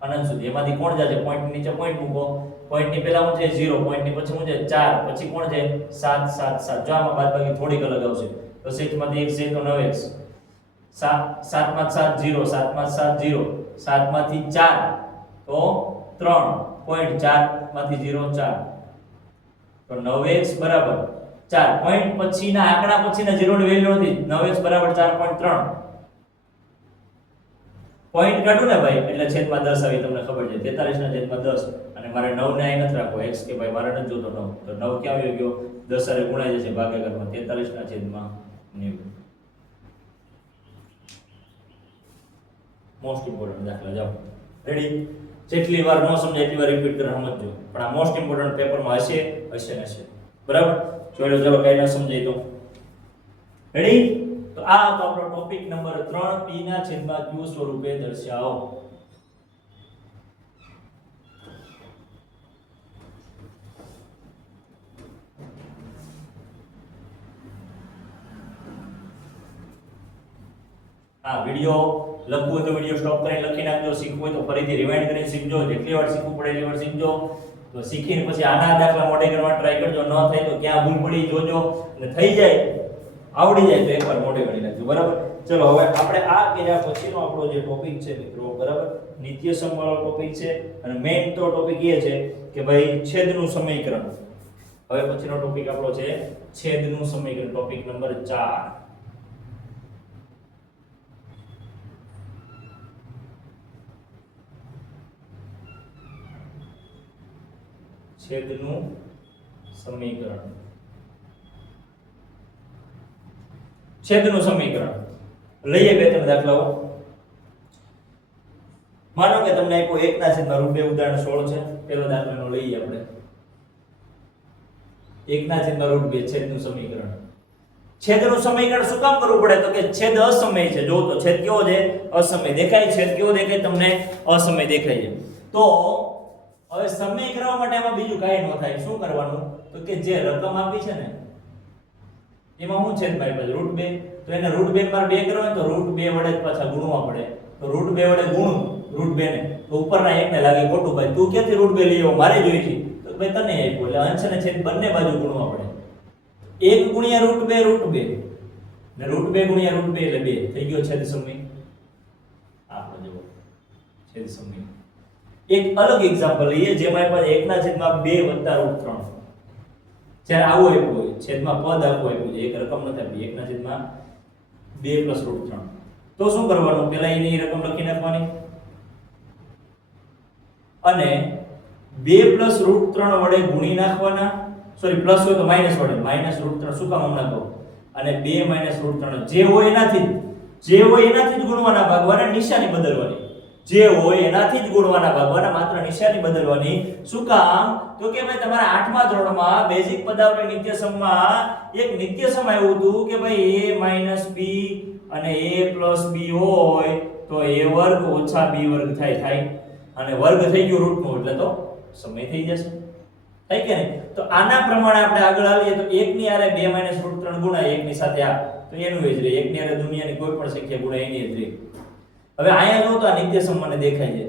અનંત સુધી. એમાંથી કોણ જાય છે? પોઈન્ટ નીચે પોઈન્ટ મૂકો. પોઈન્ટ ની પહેલા શું છે? 0. પોઈન્ટ ની પછી શું છે? 4. પછી કોણ છે? 7 7 7. જો આમાં બાદબાકી થોડીક અલગ આવશે. 10x માંથી 1 છે તો 9x. 7 માં 7 0, 7 માં 7 0, 7 માંથી 4 તો 3. પોઈન્ટ 4 માંથી 0 4 તો 9x બરાબર 4. પોઈન્ટ પછીના આંકડા પછીના 0 ની વેલ્યુ નથી. 9x બરાબર 4.3. પોઈન્ટ કાઢું ને ભાઈ એટલે છેદમાં 10 આવી તમને ખબર છે. 43 ના છેદમાં 10 અને મારે 9 ને અહીં નથી રાખવો x કે ભાઈ મારે નથી જોતો 9 તો 9 ક્યાં આવી ગયો? 10 સાથે ગુણાઈ જશે ભાગાકારમાં. 43 ના છેદમાં 90. મોસ્ટ ઇમ્પોર્ટન્ટ દાખલા. જાઓ રેડી. જેટલી વાર ન સમજાય એટલી વાર રિપીટ કરી સમજજો. પણ આ મોસ્ટ ઇમ્પોર્ટન્ટ પેપરમાં હશે હશે ને હશે. બરાબર? જોઈ લો. ચલો કઈ ના સમજાય તો રેડી. તો આ તો આપણો ટોપિક નંબર 3 p ના છેદમાં q સ્વરૂપે દર્શાવો. આ વિડિયો લખવું હોય તો વિડિયો સ્ટોપ કરીને લખી નાખજો. શીખવું હોય તો ફરીથી રિવાઇન્ડ કરીને શીખજો. જેટલી વાર શીખવું પડે એટલી વાર શીખજો. તો શીખીને પછી આના દાખલા મોઢે કરવા ટ્રાય કરજો. ન થાય તો ક્યાં ભૂલ પડી જોજો અને થઈ જાય આવડી જાય તો એકવાર મોઢે ગણી નાખજો. બરાબર? ચલો હવે આપણે આ કર્યા પછીનો આપણો જે ટોપિક છે મિત્રો, બરાબર, નિત્યસમ વાળો ટોપિક છે અને મેઈન તો ટોપિક એ છે કે ભાઈ છેદનું સમીકરણ. હવે પછીનો ટોપિક આપણો છે છેદનું સમીકરણ. Topic number 4. છેદનું સમીકરણ. છેદનું સમીકરણ લઈએ બે ત્રણ દાખલાઓ. માનો કે તમને આપ્યો 1 ના છેદમાં √2. ઉદાહરણ 16 છે. પહેલો દાખલાનો લઈએ આપણે. 1 ના છેદમાં √2 છેદનું સમીકરણ. છેદનું સમીકરણ શું કામ કરવું પડે? તો કે છેદ અસમય છે. જો તો છેદ કેવો છે? અસમય. દેખાય છેદ કેવો દેખાય તમને? અસમય દેખાય છે. તો હવે સમય કરવા માટે આમાં બીજું કાંઈ ન થાય. શું કરવાનું? તો કે જે રકમ આપી છે ને એમાં હું છેદ ભાઈ √2 તો એને √2 મારે 2 કરવાનો તો √2 વડે જ પાછા ગુણવા પડે. તો √2 વડે ગુણું √2 ને તો ઉપરના એકને લાગે ખોટું. ભાઈ તું ક્યાંથી √2 લઈ આવ્યો? મારે જોઈ છે તો ભાઈ તને આપ્યો એટલે અંશ અને છેદ બંને બાજુ ગુણવા પડે. 1 ગુણ્યા √2 ને √2 ગુણ્યા √2 એટલે 2 થઈ ગયો છેદ સમય. આપણો જવાબ છેદ સમય. એક અલગ એક્ઝામ્પલ લઈએ જેમાં આપણે 1 ના છેદમાં 2 વત્તા √3. જ્યારે આવું આપ્યું હોય છેદમાં પદ આવું આપ્યું છે, એક રકમ નથી આપી, 1 ના છેદમાં 2 પ્લસ √3 તો શું કરવાનું? પહેલા એની રકમ લખી નાખવાની અને 2 પ્લસ √3 વડે ગુણી નાખવાના. સોરી પ્લસ હોય તો માઈનસ વડે. માઈનસ √3 શું કામ હમણાં કહું? અને 2 માઈનસ √3 જે હોય એનાથી જ ગુણવાના, ભાગવાના, નિશાની બદલવાની. જે હોય એનાથી જ ગુણવાના, ભાગવાના, માત્ર નિશાની બદલવાની. શું કામ? તો કે ભાઈ તમારા 8મા ધોરણમાં બેઝિક પદાવલી નિત્યસમમાં એક નિત્યસમ આવ્યું હતું કે ભાઈ a b અને a b હોય તો a વર્ગ ઓછા b વર્ગ થાય અને વર્ગ થઈ ગયો રૂટનું એટલે તો સમય થઈ જશે. થાય કે નહીં? તો આના પ્રમાણે આપણે આગળ આવીએ તો 1 ની હારે 2 √3 ગુણાય 1 ની સાથે આ તો એનું જ રહે. 1 ની હારે દુનિયાની કોઈ પણ સંખ્યા ગુણાય એની જ રહે. હવે અહીંયા જો તો આ નિત્યસમ મને દેખાય છે.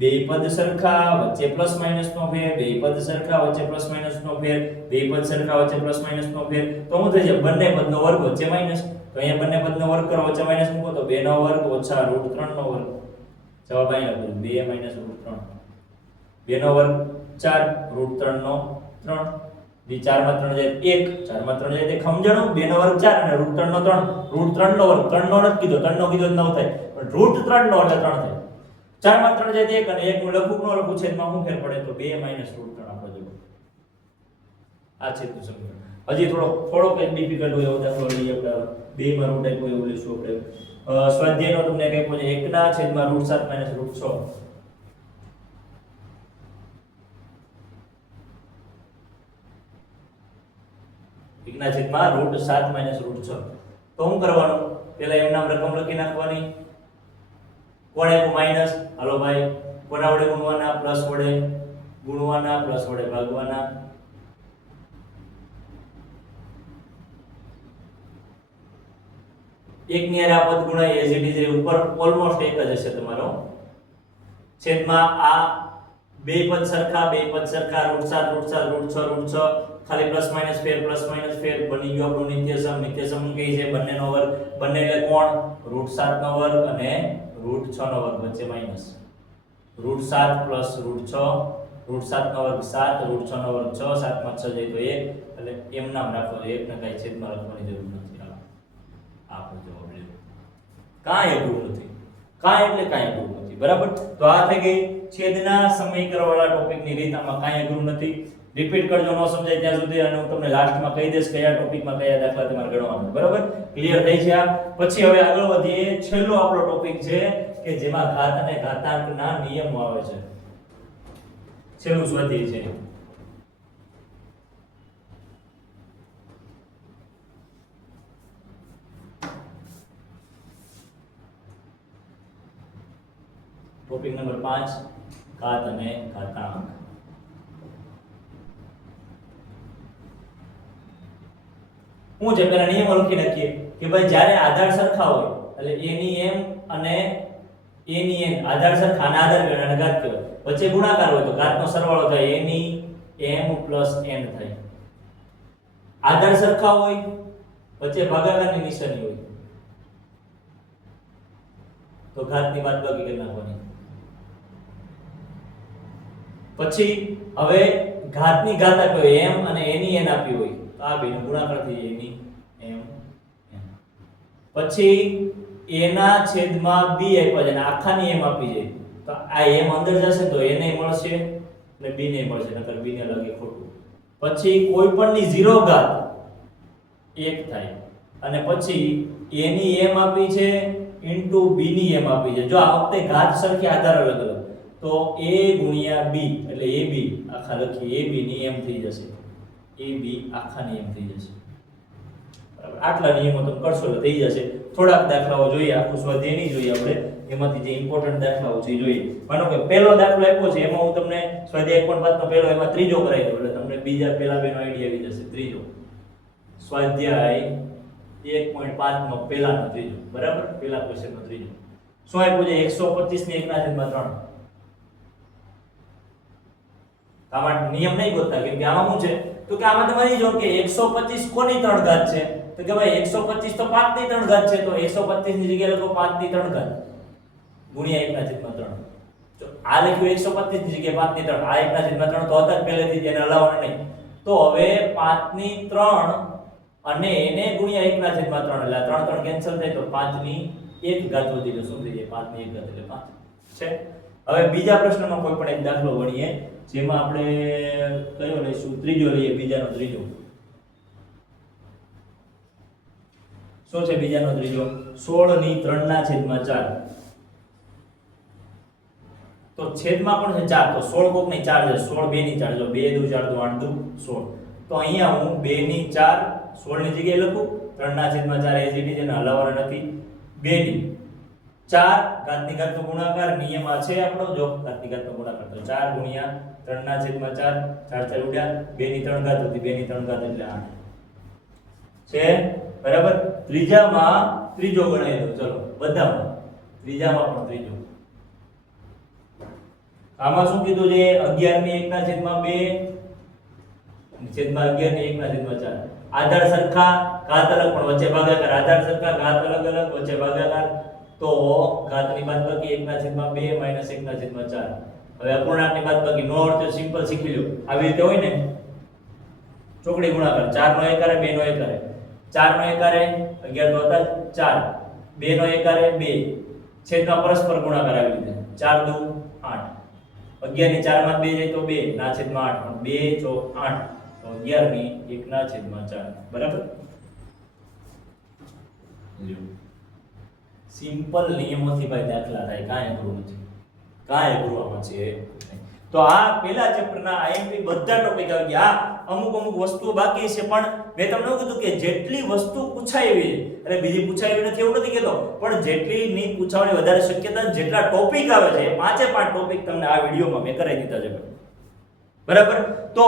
બે પદ સરખા વચ્ચે પ્લસ માઈનસ નો ફેર, બે પદ સરખા વચ્ચે પ્લસ માઈનસ નો ફેર, બે પદ સરખા વચ્ચે પ્લસ માઈનસ નો ફેર. તો શું થઈ જાય? બંને પદનો વર્ગ વચ્ચે માઈનસ. તો અહીંયા બંને પદનો વર્ગ કરો વચ્ચે માઈનસ મૂકો તો 2 નો વર્ગ ઓછા √3 નો વર્ગ. જવાબ અહીંયા લખો 2 √3. 2 નો વર્ગ 4 √3 નો 3. ડી 4 માં 3 જાય 1, 4 માં 3 જાય તે ખમજણો. 2 નો વર્ગ 4 અને √3 નો 3. √3 નો વર્ગ 3 નો નથી કીધો, 3 નો કીધો તો 9 થાય પણ √3 નો એટલે 3 થાય. 4 માં 3 જાય તો 1 અને 1 નું લઘુક નો લઘુ છેદમાં શું ફેર પડે તો 2 - √3 આપણો જવાબ આ છેદનું સમીકરણ હજી થોડો કઈ ડિફિકલ્ટ હોય એવો દાખલો લઈએ આપણે 2 માં રૂટ આપ્યો એવું લઈશું આપણે સ્વાધ્યાયનો તમને કઈ પૂછે 1 ના છેદમાં √7 - √6 1 ના છેદમાં √7 - √6 તો શું કરવાનું પહેલા એમ નામ રકમ લખી નાખવાની કોણ આપ્યું માઈનસ હાલો ભાઈ કોના વડે ગુણવાના પ્લસ વડે ગુણવાના પ્લસ વડે ભાગવાના એક ની હારે આ પદ ગુણાય એઝ ઇટ ઇઝ ઉપર ઓલમોસ્ટ એક જ હશે તમારો છેદમાં આ બે પદ સરખા √7 √6 ખાલી પ્લસ માઈનસ ફેર બની ગયો આપણો નિત્ય સમ કહી છે બંનેનો વર્ગ બંને એટલે કોણ √7 નો વર્ગ અને √6 નો વર્ગ વચ્ચે માઈનસ √7 પ્લસ √6 √7 નો વર્ગ 7 √6 નો વર્ગ 6 7 માં 6 જાય તો 1 એટલે એમ નામ રાખો 1 ને કઈ છેદમાં લખવાની જરૂર નથી આપણો જવાબ લ્યો કાંઈ અઘરું નથી કાંઈ એટલે કાંઈ અઘરું નથી બરાબર તો આ થઈ ગઈ છેદના સમીકરણ વાળા ટોપિકની રીત આમાં કાંઈ અઘરું નથી રિપીટ કરજો ન સમજાય ત્યાં સુધી અને હું તમને લાસ્ટમાં કહી દઈશ કયા ટોપિકમાં કયા દાખલા તમારે ગણવાના બરાબર ક્લિયર થઈ છે આ પછી હવે આગળ વધીએ છેલ્લો આપણો ટોપિક છે કે જેમાં ઘાત અને ઘાતાંકના નિયમો આવે છે છેલ્લું સ્વાધ્યાય છે ટોપિક નંબર 5 ઘાત અને ઘાતાંક હું જે પેલા નિયમ લખી નાખીએ કે ભાઈ જ્યારે આધાર સરખા હોય એટલે a ની m અને a ની n આધાર સરખા ના આધાર કહેવાય અને ઘાત કહેવાય વચ્ચે ગુણાકાર હોય તો ઘાતનો સરવાળો થાય a ની m + n થાય આધાર સરખા હોય વચ્ચે ભાગાકારની નિશાની હોય તો ઘાતની બાદબાકી કરી નાખવાની પછી હવે ઘાતની ઘાત આપ્યો m અને a ની n આપી હોય તો આ બેનો ગુણાકાર થઈ a ની m n પછી a ના છેદમાં b આપ્યા છે અને આખાની m આપી છે તો આ m અંદર જશે તો a ને મળશે અને b ને મળશે નકર b ને લાગે ખોટું પછી કોઈ પણની 0 ઘાત 1 થાય અને પછી a ની m આપી છે ઇન્ટુ b ની m આપી છે જો આ વખતે ઘાત સરખી આધાર અલગ અલગ તો a ગુણ્યા b એટલે ab આખા લખી ab ની m થઈ જશે ab આખાની m થઈ જશે બરાબર આટલા નિયમો તમે કરશો એટલે થઈ જશે થોડાક દાખલાઓ જોઈએ આખું સ્વાધ્યાય નહીં જોઈએ આપણે એમાંથી જે ઇમ્પોર્ટન્ટ દાખલાઓ છે જોઈએ માનો કે પહેલો દાખલો આપ્યો છે એમાં હું તમને સ્વાધ્યાય 1.5 નો પહેલો એમાં ત્રીજો કરાવી દઉં એટલે તમને બીજા પહેલા બેનો આઈડિયા આવી જશે ત્રીજો સ્વાધ્યાય 1.5 નો પહેલાનો ત્રીજો બરાબર પહેલા ક્વેશ્ચનનો ત્રીજો શું આપ્યું છે 125 ની 1/3 આમાં નિયમ નહીં ગોતતા કેમ કે આમાં શું છે તો કે આમાં તમારી જો કે 125 કોની 3 ઘાત છે તો કે ભાઈ 125 તો 5 ની 3 ઘાત છે તો 125 ની જગ્યાએ લખો 5 ની 3 ઘાત ગુણ્યા 1/3 તો આ લખ્યું 125 ની જગ્યાએ 5 ની 3 આ 1/3 તો હતા પહેલેથી જ એને હલાવવાના નહીં તો હવે 5 ની 3 અને એને ગુણ્યા 1/3 એટલે આ 3 3 કેન્સલ થાય તો 5 ની 1 ઘાત વધી જશે શું થઈ જાય 5 ની 1 ઘાત એટલે 5 છે હવે બીજા પ્રશ્નમાં કોઈ પણ એક દાખલો ગણીએ જેમાં આપણે કયો લઈશું ત્રીજો લઈએ બીજાનો ત્રીજો શું છે બીજાનો ત્રીજો 16 ની 3/4 તો છેદમાં પણ છે 4 તો 16 કોક ની 4 છે 16 2 ની 4 જો 2 દુ 4 તો 8 દુ 16 તો અહીંયા હું 2 ની 4 16 ની જગ્યાએ લખું 3/4 એઝ ઇટ ઇઝ એને હલાવવાના નથી 2 ની 4 ઘાતની ઘાતનો ગુણાકાર નિયમ આ છે આપણો જો ઘાતની ઘાતનો ગુણાકાર તો 4 ગુણ્યા 3/4 4 4 ઉડ્યા 2 ની 3 ઘાત હતી 2 ની 3 ઘાત એટલે 8 છે બરાબર ત્રીજામાં ત્રીજો ગણાઈ દો ચલો બધામાં ત્રીજામાં પણ ત્રીજો આમાં શું કીધું છે 11 ની 1/2 છેદમાં 11 ની 1/4 આધાર સરખા ઘાત અલગ પણ વચ્ચે ભાગાકાર આધાર સરખા ઘાત અલગ અલગ વચ્ચે ભાગાકાર તો ઘાતની બાદબાકી 1/2 - 1/4 હવે અપૂર્ણાંકની બાદબાકી નો અર્થ સિમ્પલ શીખી લો આવી રીતે હોય ને ચોકડી ગુણાકાર 4 નો 1 કરે 2 નો 1 કરે 4 નો 1 કરે 11 તો હતા 4 2 નો 1 કરે 2 છેદમાં પરસ્પર ગુણાકાર આવી રીતે 4 દુ 8, 11 ની 4 માં 2 જાય તો 2 ના છેદમાં 8, 2 ચોક 8 તો 11 ની 1 ના છેદમાં 4, બરાબર. સિમ્પલ નિયમોથી ભાઈ દાખલા થાય, કાંઈ અઘરું નથી, કાંઈ અઘરું આમાં છે નહીં. તો આ પહેલા ચેપ્ટરના આઈએમપી બધા ટોપિક આવી ગયા. અમુક વસ્તુઓ બાકી છે, પણ મેં તમને એવું કીધું કે જેટલી વસ્તુ પૂછાવી એટલે બીજી પૂછાવી નથી એવું નથી કહેતો, પણ જેટલી ની પૂછાવાની વધારે શક્યતા, જેટલા ટોપિક આવે છે એ 5 ટોપિક તમને આ વિડીયોમાં મેં કરાવી દીધા છે, બરાબર. તો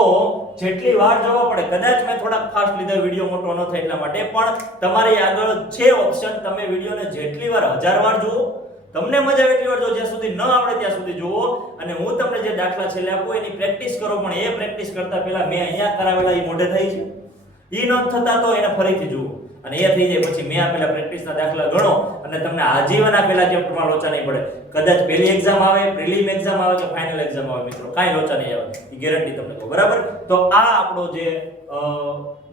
જેટલી વાર જોવા પડે, કદાચ મેં થોડાક ફાસ્ટ લીધા, વિડીયો મોટો ન થાય એટલા માટે, પણ તમારી આગળ છે ઓપ્શન, તમે વિડીયોને જેટલી વાર 1000 વાર જુઓ, તમને મજા આવે એટલી વાર જો, જ્યાં સુધી ન આવડે ત્યાં સુધી જુઓ, અને હું તમને જે દાખલા છેલ્લે આપું એની પ્રેક્ટિસ કરો. પણ એ પ્રેક્ટિસ કરતા પહેલા મેં અહીંયા કરાવેલા એ મોઢે થઈ છે, ઈ ન થતા તો એને ફરીથી જુઓ, અને એ થઈ જાય પછી મેં આપેલા પ્રેક્ટિસના દાખલા ગણો, અને તમને આજીવન આપેલા ચેપ્ટરમાં લોચા નહીં પડે. કદાચ પહેલી એક્ઝામ આવે, પ્રિલિમ એક્ઝામ આવે કે ફાઇનલ એક્ઝામ આવે, મિત્રો કાંઈ લોચા નહીં આવે, એ ગેરંટી તમને કહું, બરાબર. તો આ આપણો જે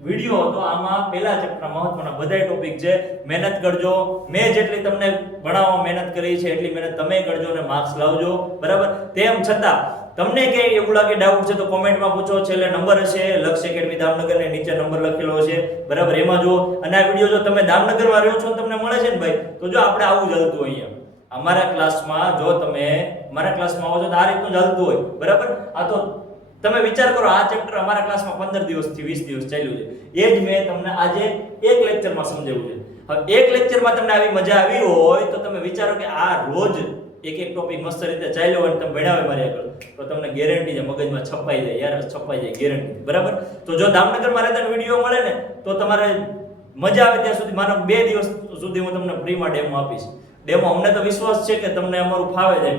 વિડીયો હતો, આમાં પહેલા ચેપ્ટરના મહત્વના બધાય ટોપિક છે. મહેનત કરજો, મેં જેટલી તમને ભણાવવા મહેનત કરી છે એટલી મહેનત તમે કરજો અને માર્ક્સ લાવજો, બરાબર. તેમ છતાં તમને કે એવું લાગે ડાઉટ છે તો કોમેન્ટમાં પૂછો, છેલ્લે નંબર હશે લક્ષ એકેડમી દામનગર ને નીચે નંબર લખેલો હશે, બરાબર, એમાં જો. અને આ વિડીયો જો તમે દામનગરમાં રહ્યો છો ને તમને મળે છે ને ભાઈ, તો જો આપણે આવું જ હાલતું અહીંયા અમારા ક્લાસમાં, જો તમે અમારા ક્લાસમાં આવો છો તો આ રીતનું જ હાલતું હોય, બરાબર. આ તો તમે વિચાર કરો, આ ચેપ્ટર અમારા ક્લાસમાં 15 દિવસથી 20 દિવસ ચાલ્યું છે, એ જ મેં તમને આજે એક લેક્ચરમાં સમજાવ્યું છે. હવે એક લેક્ચરમાં તમને આવી મજા આવી હોય તો તમે વિચારો કે આ રોજ એક ટોપિક મસ્ત રીતે ચાલ્યો અને તમે ભણાવે મારી આગળ, તો તમને ગેરંટી છે મગજમાં છપાઈ જાય, યાર છપાઈ જાય ગેરંટી, બરાબર. તો જો દામનગરમાં રહેતા વિડીયો મળે ને તો તમારે મજા આવે ત્યાં સુધી, માનો 2 દિવસ સુધી હું તમને ફ્રીમાં ડેમો આપીશ. ડેમો અમને તો વિશ્વાસ છે કે તમને અમારું ફાવે છે,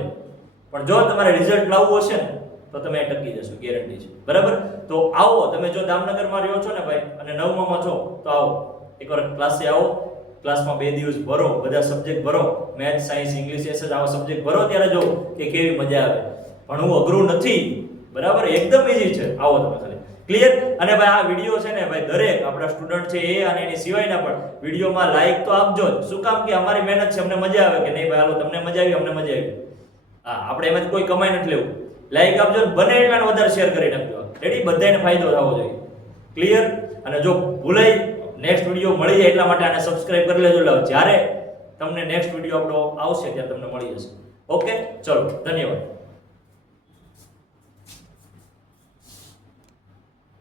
પણ જો તમારે રિઝલ્ટ લાવવું હશે ને તો તમે ટકી જશો, ગેરંટી છે, બરાબર. તો આવો, તમે જો દામનગરમાં રહ્યો છો ને ભાઈ અને 9માં છો તો આવો, એકવાર ક્લાસે આવો, ક્લાસમાં 2 દિવસ ભરો, બધા સબ્જેક્ટ ભરો, મેથ, સાયન્સ, ઇંગ્લિશ, એસએસ આવા સબ્જેક્ટ ભરો, ત્યારે જો કે કેવી મજા આવે. ભણવું અઘરું નથી, બરાબર, એકદમ ઈઝી છે. આવો તમે ખાલી, ક્લિયર. અને ભાઈ આ વિડીયો છે ને ભાઈ, દરેક આપણા સ્ટુડન્ટ છે એ અને એની સિવાયના પણ વિડીયોમાં લાઈક તો આપજો જ. શું કામ કે અમારી મહેનત છે, અમને મજા આવે કે નહીં ભાઈ, હાલો તમને મજા આવી, અમને મજા આવી. હા, આપણે એમાંથી કોઈ કમાઈ નથી લેવું. લાઈક આપજો, બને એટલા વધારે શેર કરી નાખજો, રેડી, બધાને ફાયદો થવો જોઈએ, ક્લિયર. અને જો ભૂલાઈ નેક્સ્ટ વિડીયો મળી જાય એટલા માટે આને સબસ્ક્રાઇબ કરી લેજો, જ્યારે તમને નેક્સ્ટ વિડીયો આપણો આવશે ત્યારે તમને મળી જશે. ઓકે, ચલો, ધન્યવાદ.